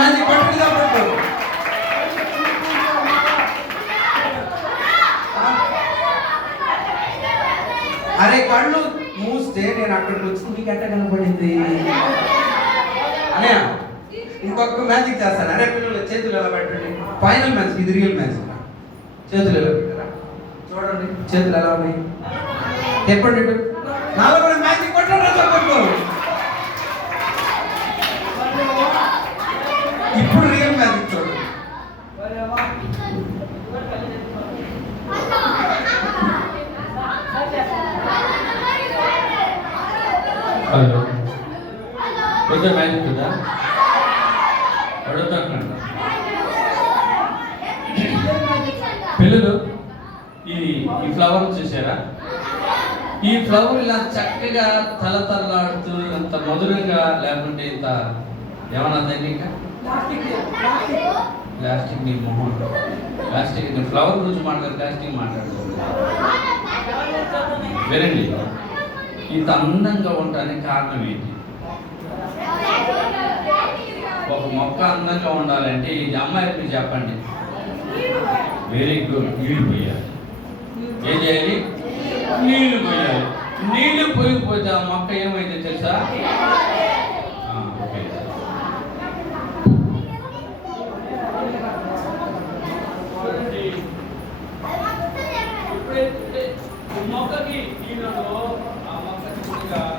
మంది పట్టుకుదా పట్టు అరే కళ్ళు మూస్తే నేను అక్కడికి వచ్చి మీకు ఎట్ట కనపడింది. అనే ఇంకొక మ్యాజిక్ చేస్తాను. అరే పిల్లలు చేతులు ఎలా పెట్టండి? ఫైనల్ మ్యాచ్ ఇది రియల్ మ్యాచ్ చేతులు ఎలా పెట్టారా? చూడండి చేతులు ఎలా ఉన్నాయి? చెప్పండి. నాలుగు నాలో కూడా మ్యాజిక్ కొట్టండి చెప్పండి ఇప్పుడు రియల్ మ్యాజిక్ చూడండి హలో. కొంచెం మ్యాజిక్ కదా అడుగుతాను పిల్లలు ఇది ఈ ఫ్లవర్ చూసారా? ఈ ఫ్లవర్ ఇలా చక్కగా తలతల్లాడుతూ అంత మధురంగా లేకుంటే ఇంత ఏమన్నా దాన్ని ఇంకా? ప్లాస్టిక్ నీ మొహం ప్లాస్టిక్. ఫ్లవర్ గురించి మాట్లాడు ప్లాస్టిక్ మాట్లాడుతుంది వినండి. ఇంత అందంగా ఉండడానికి కారణం ఏంటి? ఒక మొక్క అందంగా ఉండాలంటే ఇది అమ్మాయి మీరు చెప్పండి. వెరీ గుడ్ నీళ్ళు పోయాలి. ఏం చేయాలి? నీళ్ళు పోయాలి. నీళ్ళు పోయిపోతే ఆ మొక్క ఏమైందో తెలుసా? అందరికీ ఈరోజు